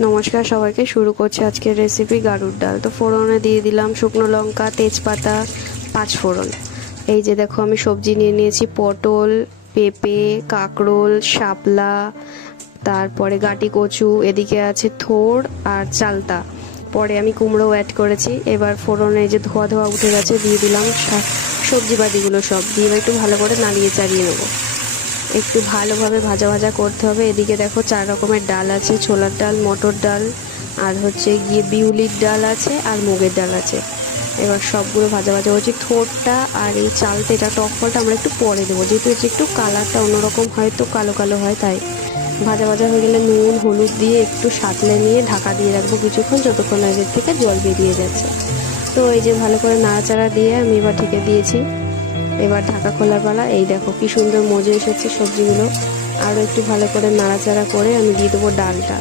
নমস্কার সবাইকে, শুরু করছি আজকের রেসিপি গাড়ুর ডাল। তো ফোড়নে দিয়ে দিলাম শুকনো লঙ্কা, তেজপাতা, 5 ফোড়ন। এই যে দেখো আমি সবজি নিয়ে নিয়েছি পটল, পেঁপে, কাঁকরোল, শাপলা, তারপরে গাটি কচু, এদিকে আছে থোড় আর চালতা। পরে আমি কুমড়ো অ্যাড করেছি। এবার ফোড়নে যে ধোয়া ধোয়া উঠে গেছে দিয়ে দিলাম সবজি বাদিগুলো সব দিয়ে একটু ভালো করে নাড়িয়ে চাড়িয়ে নেবো। একটু ভালোভাবে ভাজা ভাজা করতে হবে। এদিকে দেখো 4 রকমের ডাল আছে, ছোলার ডাল, মটর ডাল, আর হচ্ছে গিয়ে বিউলির ডাল আছে, আর মুগের ডাল আছে। এবার সবগুলো ভাজা ভাজা হচ্ছে। থোড়টা আর এই চালটা, এটা টক ফলটা আমরা একটু পরে দেবো, যেহেতু হচ্ছে একটু কালারটা অন্যরকম হয়, তো কালো কালো হয়, তাই ভাজা ভাজা হয়ে গেলে নুন হলুদ দিয়ে একটু সাঁতলে নিয়ে ঢাকা দিয়ে রাখবো কিছুক্ষণ, যতক্ষণ এদের থেকে জল বেরিয়ে যাচ্ছে। তো এই যে ভালো করে নাড়াচাড়া দিয়ে আমি এবার ঢেকে দিয়েছি। এবার ঢাকা খোলার পালা। এই দেখো কি সুন্দর মজে এসেছে সবজিগুলো। আরও একটু ভালো করে নাড়াচাড়া করে আমি দিয়ে দেবো ডালটা।